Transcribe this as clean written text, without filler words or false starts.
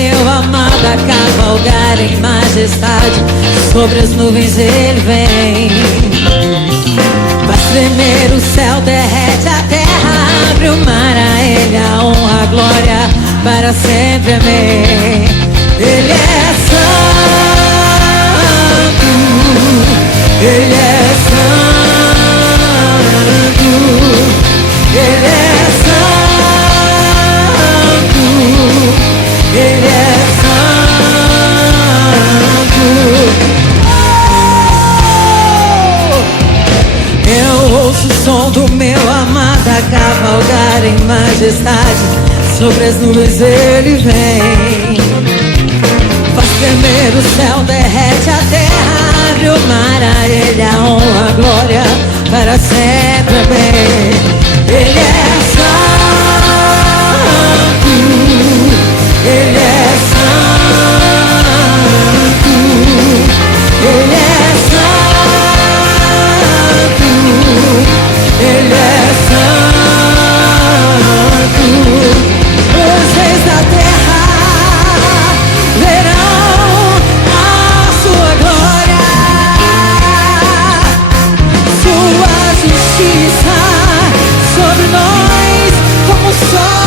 meu amado a cavalgar em majestade. Sobre as nuvens ele vem. Faz tremer o céu, derrete a terra, abre o mar, a ele a honra, a glória, para sempre, amém. Ele é santo, ele é santo, ele é santo, ele é santo. Eu ouço o som do meu amado a cavalgar em majestade. Sobre as nuvens ele vem. Faz tremer o céu, derrete a terra, abre o mar, a ele a honra, a glória, para sempre, amém. Ele é santo, ele é santo, ele é santo, ele é santo. Os reis da terra verão a sua glória, sua justiça sobre nós como o sol.